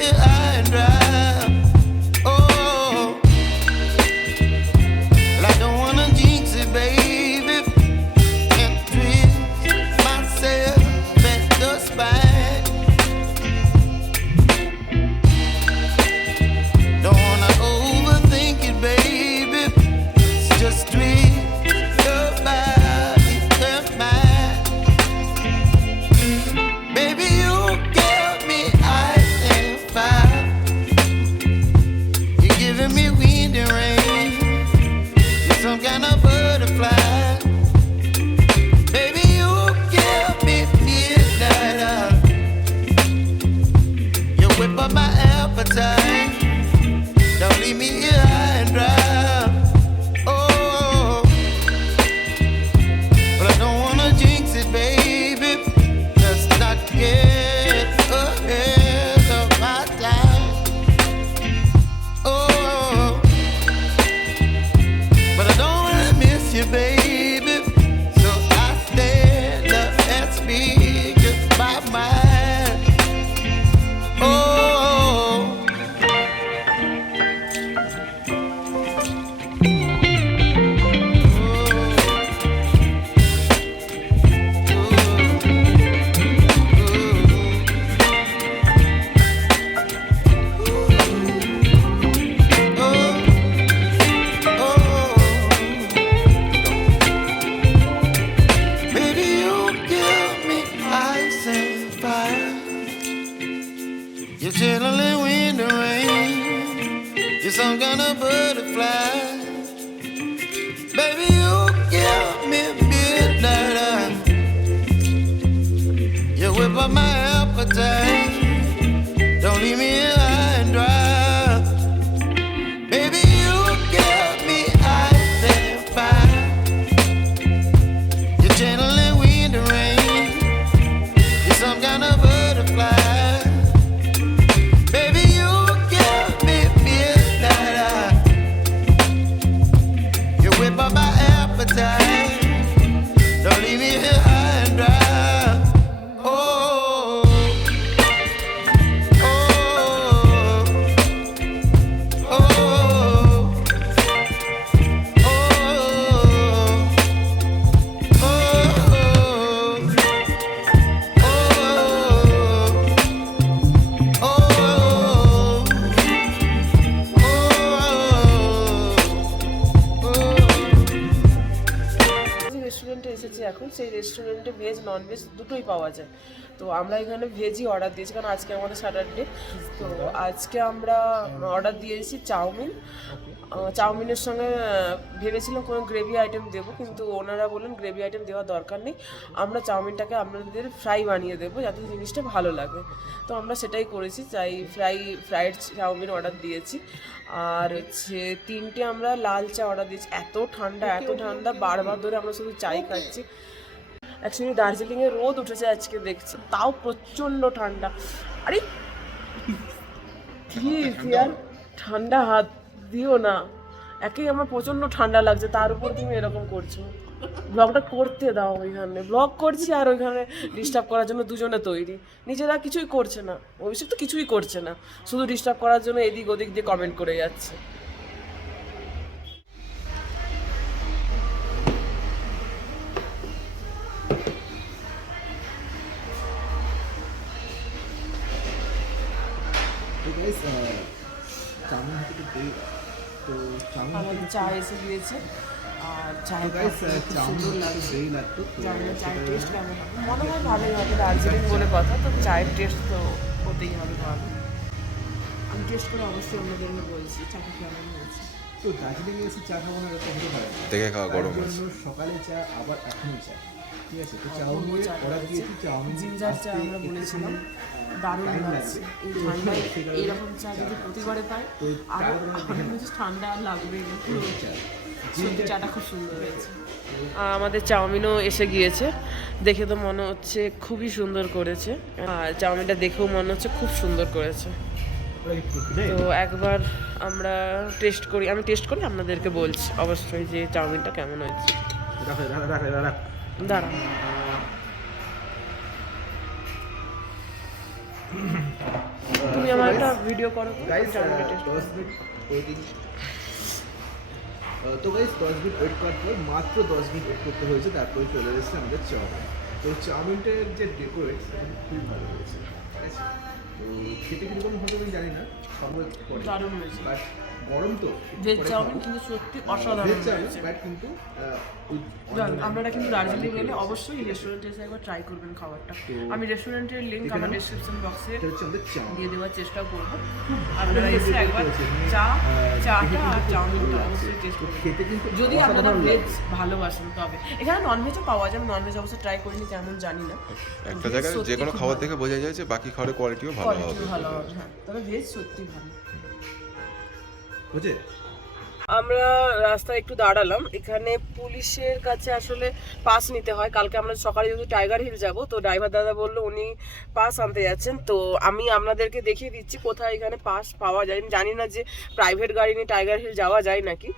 here high and dry. Oh, well, I don't wanna jinx it, baby, and twist myself at the spine. Don't wanna overthink it, baby. It's just twist your body and mine. Baby, you give me ice and fire. You're giving me wind and rain. You're some kind of butterfly. Baby, you give me midnight. You whip up my appetite. Don't leave me here high and dry. Oh, but I don't wanna jinx it, baby. Let's not get ahead of my time. Oh, but I don't wanna miss you, baby. So I stand up and speak just my mind. Oh. Baby, you give me ice and fire. You're channeling wind and rain. You're some kind of butterfly. Baby, you give me midnight. You whip up my appetite. Don't leave me here high and dry. Baby, you give me ice and fire. You're channeling wind and rain. You're some kind of butterfly. Baby, you give me midnight. You whip up my appetite. Don't leave me here high and dry. Oh, oh, oh, oh, রেস্টুরেন্টে এসেছি এখন। সেই রেস্টুরেন্টে veg non veg দুটোই পাওয়া যায়। তো আমরা এখানে ভেজই অর্ডার দিয়েছি, কারণ আজকে আমাদের স্যাটারডে। তো আজকে আমরা অর্ডার দিয়েছি চাউমিন। চাউমিনের সঙ্গে ভেবেছিলাম কোনো গ্রেভি আইটেম দেবো, কিন্তু ওনারা বললেন গ্রেভি আইটেম দেওয়ার দরকার নেই, আমরা চাউমিনটাকে আপনাদের ফ্রাই বানিয়ে দেবো যাতে জিনিসটা ভালো লাগে। তো আমরা সেটাই করেছি, তাই ফ্রাইড চাউমিন অর্ডার দিয়েছি। আর হচ্ছে 3টে আমরা লাল চা অর্ডার দিয়েছি। এত ঠান্ডা বারবার ধরে আমরা শুধু চাই খাচ্ছি। অ্যাকচুয়ালি দার্জিলিংয়ে রোদ উঠেছে আজকে দেখছি, তাও প্রচণ্ড ঠান্ডা। আরে কি আর ঠান্ডা হাত দিও না, একেই আমার প্রচণ্ড ঠান্ডা লাগছে, তার উপর তুমি এরকম করছো। ব্লগটা করতে দাও, ওইখানে ব্লগ করছি আর ওইখানে ডিস্টার্ব করার জন্য দুজনে তৈরি। নিজেরা কিছুই করছে না, অভিষেক তো কিছুই করছে না, শুধু ডিস্টার্ব করার জন্য এদিক ওদিক দিয়ে কমেন্ট করে যাচ্ছে। আমাদের চা এসে গিয়েছে, আর চায়ের সুন্দর লাগছে। জানি না চায়ের টেস্ট কেমন হবে, মনে হয় ভালোই হবে, দার্জিলিং বলে কথা, তো চায়ের টেস্ট তো হতেই হবে ভালো। আমি টেস্ট করে অবশ্যই অন্যদের বলছি চাটা কেমন হয়েছে। তো দার্জিলিংয়ে এসে চা খাবো না, এরকম হতে পারে না। দেখে খাওয়া গরম আছে সকালে চা, আবার এখনই চা, ঠিক আছে। তো চাউমিন অর্ডার দিয়েছি, চাউমিন জিঞ্জার চা আমরা বলেছিলাম, দারুণ লাগছে। এই ঠান্ডায় এইরকম চা যদি প্রতিবারে পাই আরও ঠান্ডা আর লাগবে না, পুরো সত্যি চাটা খুব সুন্দর হয়েছে। আমাদের চাউমিনও এসে গিয়েছে, দেখে তো মনে হচ্ছে খুবই সুন্দর করেছে, আর চাউমিনটা দেখেও মনে হচ্ছে খুব সুন্দর করেছে। তো একবার আমরা আমি টেস্ট করি, আপনাদেরকে বলছি অবশ্যই যে চাউমিনটা কেমন হয়েছে। দাঁড়া, তুমি আমার একটা ভিডিও করো তো, গাইস চাউমিনটা টেস্ট 10 মিনিট ওয়েটিং। তো গাইস 10 মিনিট ওয়েট করার পর মাত্র 10 মিনিট ওয়েট করতে হয়েছে, তারপরে চলে এসেছে আমাদের চাউমিন। তো চাউমিনটার যে ডেকোরেট খুব ভালো হয়েছে, ঠিক আছে? তো খেতে কীরকম হবে আমি জানি না, সম্ভব পরে, দারুণ হয়েছে। বাট গরম তো ভেজ চাউমিন কিন্তু সত্যি অসাধারণ ভেজ চাউমিন, হয়েছে। বাট কিন্তু যাক, আপনারা কিন্তু দার্জিলিং গেলে অবশ্যই রেস্টুরেন্টে এসে একবার ট্রাই করবেন খাবারটা। আমি রেস্টুরেন্টের লিঙ্ক এখানে আমার ডেসক্রিপশন বক্সে এটা হচ্ছে আমাদের চাউমিন। দিয়ে দেওয়ার চেষ্টা করবো। আপনারা এসে একবার চাটা আর চাউমিনটা অবশ্যই টেস্ট করবেন, খেতে কিন্তু যদি আপনারা অসাধারণ ভেজ লাগছে। ভালোবাসেন। তবে এখানে ননভেজও পাওয়া যায়, ননভেজ অবশ্য ট্রাই করিনি, কেমন জানি না। একটা জায়গায় যে কোনো খাবার দেখে বোঝা যায় যে বাকি খাবারের কোয়ালিটিও ভালো হবে। কোয়ালিটি ভালো হবে, হ্যাঁ। তবে ভেজ সত্যি ভালো। বুঝে আমরা রাস্তায় একটু দাঁড়ালাম, এখানে পুলিশের কাছে আসলে পাস নিতে হয়। কালকে আমরা সকালে যেহেতু টাইগার হিল যাব, তো ড্রাইভার দাদা বললো উনি পাস আনতে যাচ্ছেন। তো আমি আপনাদেরকে দেখিয়ে দিচ্ছি কোথায় এখানে পাস পাওয়া যায়। আমি জানি না যে প্রাইভেট গাড়ি নিয়ে টাইগার হিল যাওয়া যায় নাকি।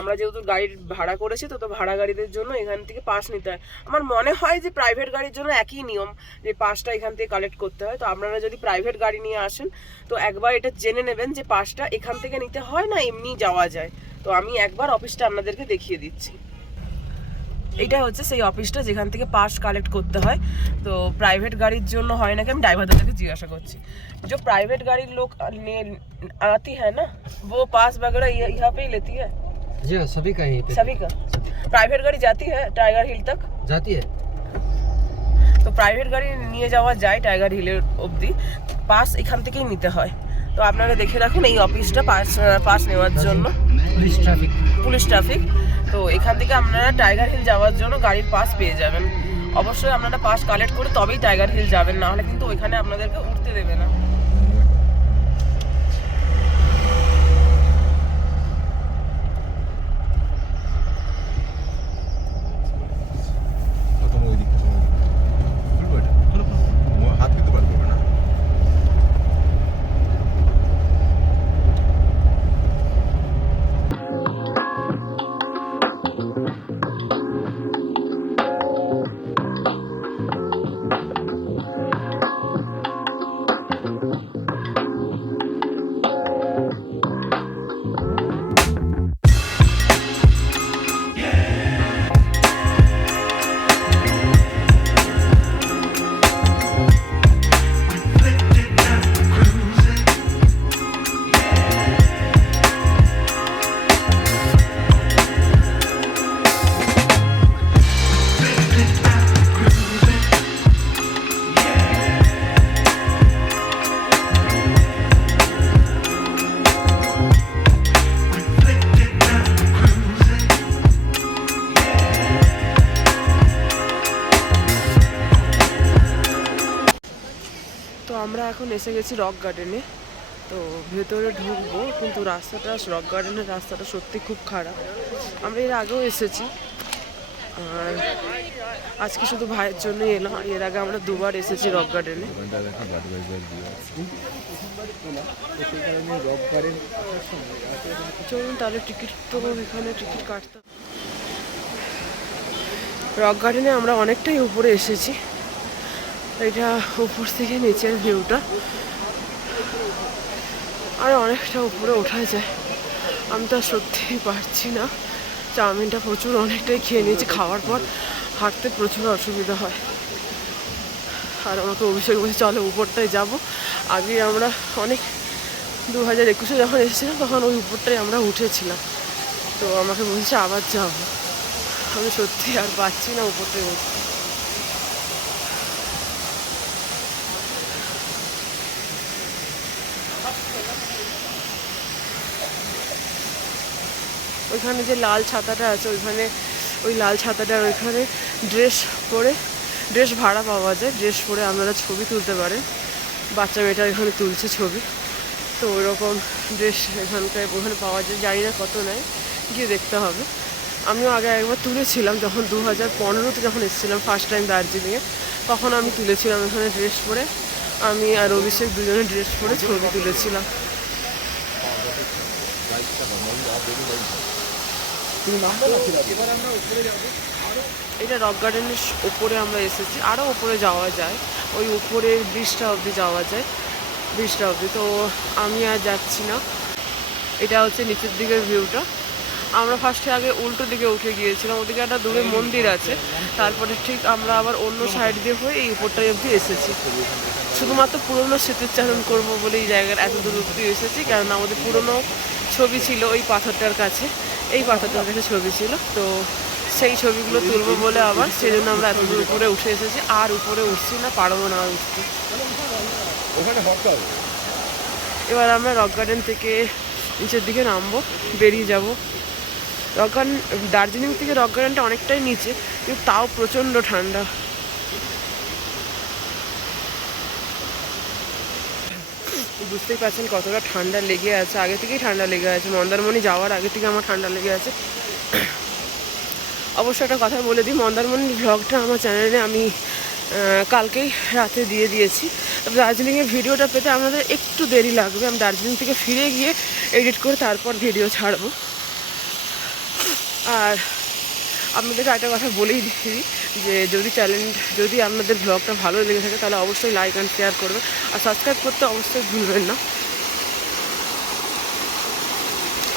আমরা যেহেতু গাড়ির ভাড়া করেছি, তো ভাড়া গাড়িদের জন্য এখান থেকে পাস নিতে হয়। আমার মনে হয় যে প্রাইভেট গাড়ির জন্য একই নিয়ম, যে পাসটা এখান থেকে কালেক্ট করতে হয়। তো আপনারা যদি প্রাইভেট গাড়ি নিয়ে আসেন, তো একবার এটা জেনে নেবেন যে পাসটা এখান থেকে নিতে হয় না এমনি যাওয়া যায়। তো আমি একবার অফিসটা আপনাদেরকে দেখিয়ে দিচ্ছি। এইটা হচ্ছে সেই অফিসটা যেখান থেকে পাস কালেক্ট করতে হয়। তো প্রাইভেট গাড়ির জন্য হয় নাকি, আমি ড্রাইভার দাদাকে জিজ্ঞাসা করছি। जो प्राइवेट गाड़ी लोग आती है ना, वो पास वगैरह यहाँ पे ही लेती है? जी हाँ, सभी का यहीं पे सभी का। प्राइवेट गाड़ी जाती है टाइगर हिल तक? जाती है। তো প্রাইভেট গাড়ি নিয়ে যাওয়া যায় টাইগার হিলের অবধি, পাস এখান থেকেই নিতে হয়। তো আপনারা দেখে রাখুন এই অফিসটা পাস নেওয়ার জন্য, পুলিশ ট্রাফিক। তো এখান থেকে আপনারা টাইগার হিল যাওয়ার জন্য গাড়ির পাস পেয়ে যাবেন। অবশ্যই আপনারা পাস কালেক্ট করে তবেই টাইগার হিল যাবেন, না হলে কিন্তু ওইখানে আপনাদেরকে উঠতে দেবে না। হাত কিন্তু বার করবে না। তো আমরা এখন এসে গেছি রক গার্ডেনে। তো ভেতরে ঢুকবো, কিন্তু রক গার্ডেনের রাস্তাটা সত্যি খুব খারাপ। আমরা এর আগেও এসেছি, আর আজকে শুধু ভাইয়ের জন্যই এলাম। এর আগে আমরা দুবার এসেছি রক গার্ডেনে। চলুন তাহলে টিকিট তো এখানে টিকিট কাটতে। রক গার্ডেনে আমরা অনেকটাই উপরে এসেছি। এটা উপর থেকে নিচের ভিউটা, আর অনেকটা উপরে ওঠা যায়। আমি তো সত্যিই পারছি না, চাউমিনটা প্রচুর অনেকটাই খেয়ে নিয়েছি। খাওয়ার পর হাঁটতে প্রচুর অসুবিধা হয়। আর আমাকে অভিষেক বলছে চলো উপরটায় যাব। আগে আমরা অনেক 2021-এ যখন এসেছিলাম তখন ওই উপরটায় আমরা উঠেছিলাম। তো আমাকে বলছে আবার যাব। আমি সত্যি আর পাচ্ছি না উপরটায় উঠতে। ওইখানে যে লাল ছাতাটা আছে, ওই লাল ছাতাটার ওইখানে ড্রেস ভাড়া পাওয়া যায়। ড্রেস পরে আপনারা ছবি তুলতে পারেন। বাচ্চা মেয়েটা এখানে তুলছে ছবি। তো ওইরকম ড্রেস ওখানে পাওয়া যায়, জানি না কত নেয়, গিয়ে দেখতে হবে। আমিও আগে একবার তুলেছিলাম, যখন 2015-তে যখন এসেছিলাম ফার্স্ট টাইম দার্জিলিংয়ে, তখন আমি তুলেছিলাম এখানে ড্রেস পরে। আমি আর অভিষেক দুজনে ড্রেস পরে ছবি তুলেছিলাম। এটা রক গার্ডেনের উপরে আমরা এসেছি, আরও উপরে যাওয়া যায়, ওই উপরের ব্রিজটা অবধি যাওয়া যায়। ব্রিজটা অবধি। তো আমি আর যাচ্ছি না। এটা হচ্ছে নিচের দিকের ভিউটা। আমরা ফার্স্টে আগে উল্টো দিকে উঠে গিয়েছিলাম, ওদিকে একটা দূরে মন্দির আছে, তারপরে ঠিক আমরা আবার অন্য সাইড দিয়ে হয়ে এই উপরটায় অবধি এসেছি। শুধুমাত্র পুরনো স্মৃতিচারণ করবো বলে এই জায়গার এত দূর অবধি এসেছি, কারণ আমাদের পুরনো ছবি ছিল ওই পাথরটার কাছে, এই পাথরটার কাছে ছবি ছিল, তো সেই ছবিগুলো তুলবো বলে আবার সেই জন্য আমরা এত দূর উপরে উঠে এসেছি। আর উপরে উঠছি না, পারবো না উঠতে। এবার আমরা রক গার্ডেন থেকে নিচের দিকে নামবো, বেরিয়ে যাব। রক গার্ডেন দার্জিলিং থেকে রক গার্ডেনটা অনেকটাই নিচে, কিন্তু তাও প্রচণ্ড ঠান্ডা। বুঝতেই পারছেন কতটা ঠান্ডা লেগে আছে, আগে থেকেই ঠান্ডা লেগে আছে। মন্দারমণি যাওয়ার আগে থেকে আমার ঠান্ডা লেগে আছে। অবশ্য একটা কথা বলে দিই, মন্দারমণির ভ্লগটা আমার চ্যানেলে আমি কালকেই রাতে দিয়ে দিয়েছি। তবে দার্জিলিংয়ের ভিডিওটা পেতে আমাদের একটু দেরি লাগবে। আমি দার্জিলিং থেকে ফিরে গিয়ে এডিট করে তারপর ভিডিও ছাড়বো। আর আপনাদেরকে একটা কথা বলেই দিচ্ছি যে যদি আপনাদের ব্লগটা ভালো লেগে থাকে তাহলে অবশ্যই লাইক অ্যান্ড শেয়ার করবেন, আর সাবস্ক্রাইব করতে অবশ্যই ভুলবেন না।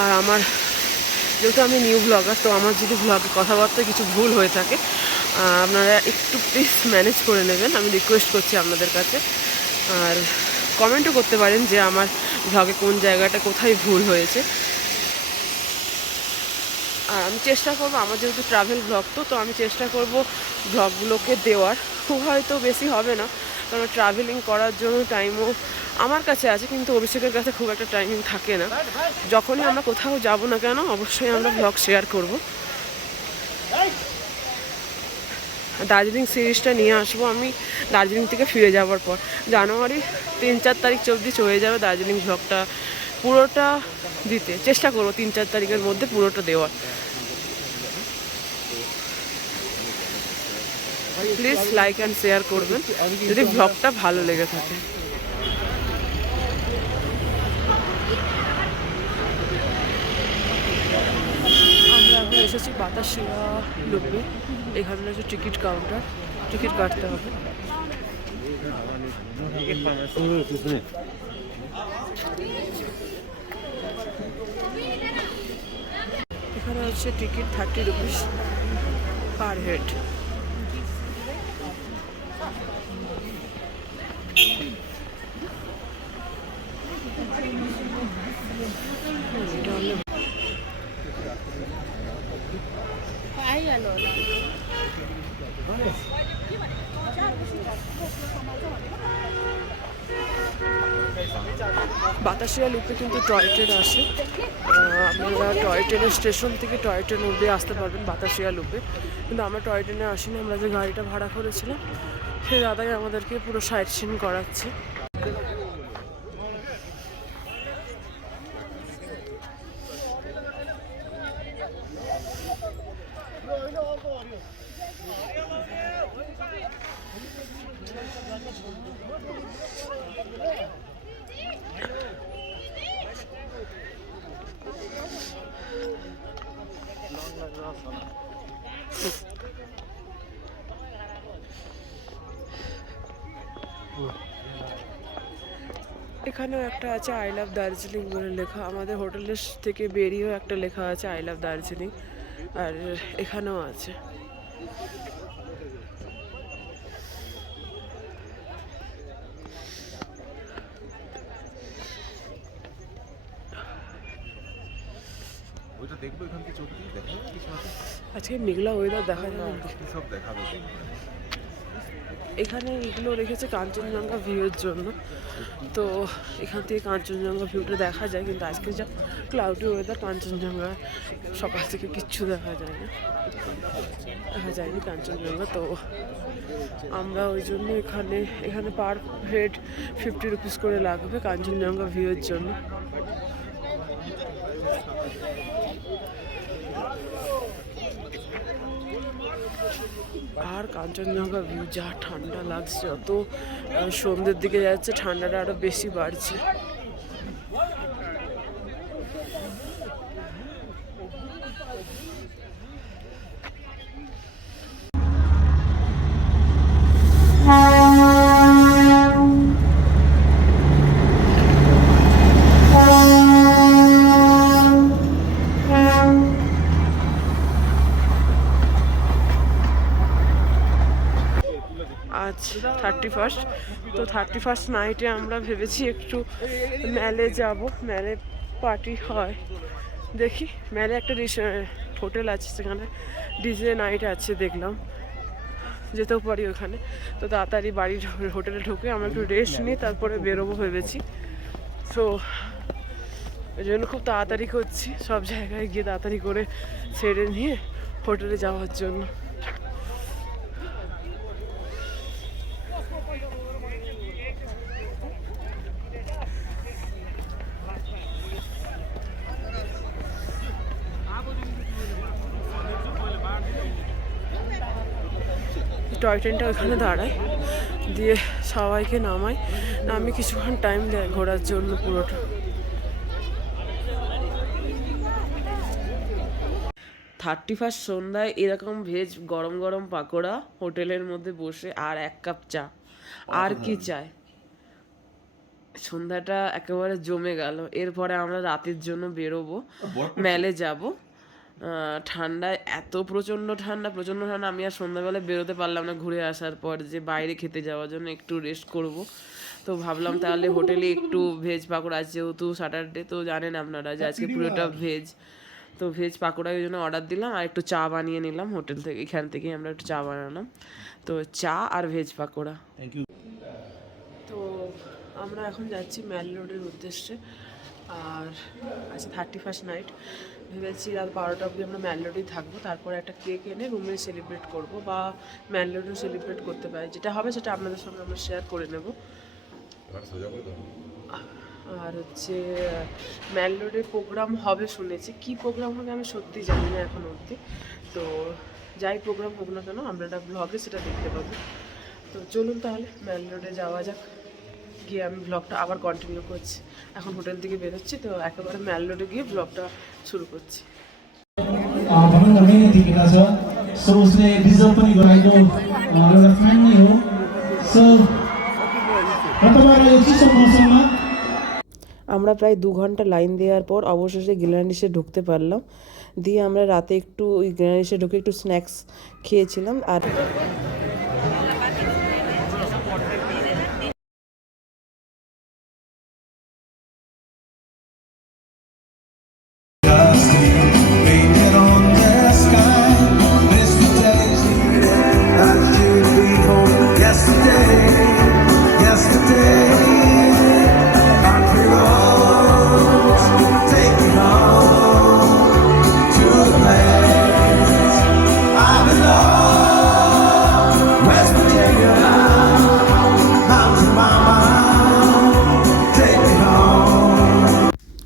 আর আমার যেহেতু আমি নিউ ব্লগার, তো আমার যদি ব্লগে কথাবার্তা কিছু ভুল হয়ে থাকে আপনারা একটু প্লিজ ম্যানেজ করে নেবেন, আমি রিকোয়েস্ট করছি আপনাদের কাছে। আর কমেন্টও করতে পারেন যে আমার ব্লগে কোন জায়গাটা কোথায় ভুল হয়েছে। আর আমি চেষ্টা করবো, আমার যেহেতু ট্রাভেল ব্লগ, তো আমি চেষ্টা করব ব্লগগুলোকে দেওয়ার। খুব হয়তো বেশি হবে না, কারণ ট্রাভেলিং করার জন্য টাইমও আমার কাছে আছে, কিন্তু অভিষেকের কাছে খুব একটা টাইমিং থাকে না। যখনই আমরা কোথাও যাব না কেন অবশ্যই আমরা ব্লগ শেয়ার করব। দার্জিলিং সিরিজটা নিয়ে আসবো আমি দার্জিলিং থেকে ফিরে যাওয়ার পর। জানুয়ারি 3-4 তারিখ অবধি চলে যাবে দার্জিলিং ব্লগটা পুরোটা দিতে চেষ্টা করবো, 3-4 তারিখের মধ্যে পুরোটা দেওয়ার। প্লিজ লাইক অ্যান্ড শেয়ার করবেন যদি ব্লগটা ভালো লেগে থাকে। আমরা এখন এসেছি বাতাসিয়া লুপে। এখানে হচ্ছে টিকিট কাউন্টার, টিকিট কাটতে হবে। এখানে হচ্ছে ticket 30 rupees per head. Batasia লুপে কিন্তু টয় ট্রেন আসে। আপনারা টয় ট্রেনের স্টেশন থেকে টয় ট্রেন অব্দি আসতে পারবেন বাতাসিয়া লুপে, কিন্তু আমরা টয় ট্রেনে আসিনি। আমরা যে গাড়িটা ভাড়া করেছিলাম সেই দাদাই আমাদেরকে পুরো সাইট সিন করাচ্ছে। এখানেও একটা আছে আই লাভ দার্জিলিং বলে লেখা, আমাদের হোটেলের থেকে বেরিয়েও একটা লেখা আছে আই লাভ দার্জিলিং, আর এখানেও আছে। আজকে মেঘলা ওয়েদার দেখা যাবে, এখানে এগুলো রেখেছে কাঞ্চনজঙ্ঘা ভিউয়ের জন্য, তো এখান থেকে কাঞ্চনজঙ্ঘা ভিউটা দেখা যায়। কিন্তু আজকে যা ক্লাউডি ওয়েদার, কাঞ্চনজঙ্ঘা সকাল থেকে কিচ্ছু দেখা যায়নি কাঞ্চনজঙ্ঘা। তো আমরা ওই জন্য এখানে পার হেড 50 রুপিস করে লাগবে কাঞ্চনজঙ্ঘা ভিউয়ের জন্য। আর কাঞ্চনজঙ্ঘা ভিউ যা ঠান্ডা লাগছে, যত সন্ধ্যের দিকে যাচ্ছে ঠান্ডাটা আরো বেশি বাড়ছে। আজ 31st। তো 31st নাইটে আমরা ভেবেছি একটু ম্যালে যাব, ম্যালে পার্টি হয়। দেখি ম্যালে একটা হোটেল আছে, সেখানে ডিজে নাইট আছে দেখলাম, যেতেও পারি ওখানে। তো তাড়াতাড়ি বাড়ির হোটেলে ঢুকে আমরা একটু রেস্ট নিয়ে তারপরে বেরোবো ভেবেছি। তো ওই জন্য খুব তাড়াতাড়ি করছি, সব জায়গায় গিয়ে তাড়াতাড়ি করে ছেড়ে নিয়ে হোটেলে যাওয়ার জন্য। টয় ট্রেনটা ওখানে দাঁড়ায়, দিয়ে সবাইকে নামায়, আমি কিছুক্ষণ টাইম দেয় ঘোরার জন্য পুরোটা। 31st সন্ধ্যায় এরকম ভেজ গরম গরম পাকোড়া হোটেলের মধ্যে বসে আর 1 কাপ চা, আর কি চায়? সন্ধ্যাটা একেবারে জমে গেল। এরপরে আমরা রাতের জন্য বেরোবো, ম্যালে যাব। ঠান্ডায় এত প্রচণ্ড ঠান্ডা, আমি আর সন্ধ্যাবেলায় বেরোতে পারলাম না ঘুরে আসার পর, যে বাইরে খেতে যাওয়ার জন্য একটু রেস্ট করব। তো ভাবলাম তাহলে হোটেলে একটু ভেজ পাকোড়া আছে, যেহেতু স্যাটারডে, তো জানেন আপনারা যে আজকে পুরোটা ভেজ। তো ভেজ পাকোড়া ওই জন্য অর্ডার দিলাম, আর একটু চা বানিয়ে নিলাম হোটেল থেকে, এখান থেকেই আমরা একটু চা বানালাম। তো চা আর ভেজ পাকোড়া। তো আমরা এখন যাচ্ছি ম্যাল রোডের উদ্দেশ্যে। আর আজকে 31st নাইট, ভেবেছি রাত 12টা অবধি আমরা ম্যাল রোডেই থাকবো, তারপরে একটা কেক এনে রুমে সেলিব্রেট করব, বা ম্যাল রোডেও সেলিব্রেট করতে পারি, যেটা হবে সেটা আপনাদের সঙ্গে আমরা শেয়ার করে নেব। আর হচ্ছে ম্যাল রোডে প্রোগ্রাম হবে শুনেছি, কি প্রোগ্রাম হবে আমি সত্যি জানি না এখন অবধি। তো যাই প্রোগ্রাম হোক না কেন, আমরা একটা ব্লগে সেটা দেখতে পাবো। তো চলুন তাহলে ম্যাল রোডে যাওয়া যাক, গিয়ে আমি ব্লগটা আবার কন্টিনিউ করছি। এখন হোটেল থেকে বেরোচ্ছি, তো একেবারে ম্যাল রোডে গিয়ে ব্লগটা शुरू করছি। भनौँ न मेहनत दिएका छ, सो उसले डिजर्भ पनि गराएको एउटा फ्यान नै हो। सो तपाईँलाई यो चिसो मौसममा আমরা প্রায় 2 ঘন্টা লাইন দেওয়ার পর অবশেষে গ্ল্যানিশে ঢুকতে পারলাম। দিয়ে আমরা রাতে একটু ওই গ্ল্যানিশে ঢুকে একটু স্ন্যাক্স খেয়েছিলাম। আর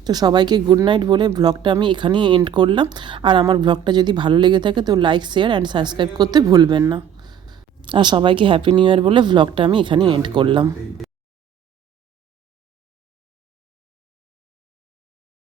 তো সবাইকে গুড নাইট বলে ব্লগটা আমি এখানেই এন্ড করলাম। আর আমার ব্লগটা যদি ভালো লেগে থাকে তো লাইক, শেয়ার অ্যান্ড সাবস্ক্রাইব করতে ভুলবেন না। আর সবাইকে হ্যাপি নিউ ইয়ার বলে ব্লগটা আমি এখানেই এন্ড করলাম।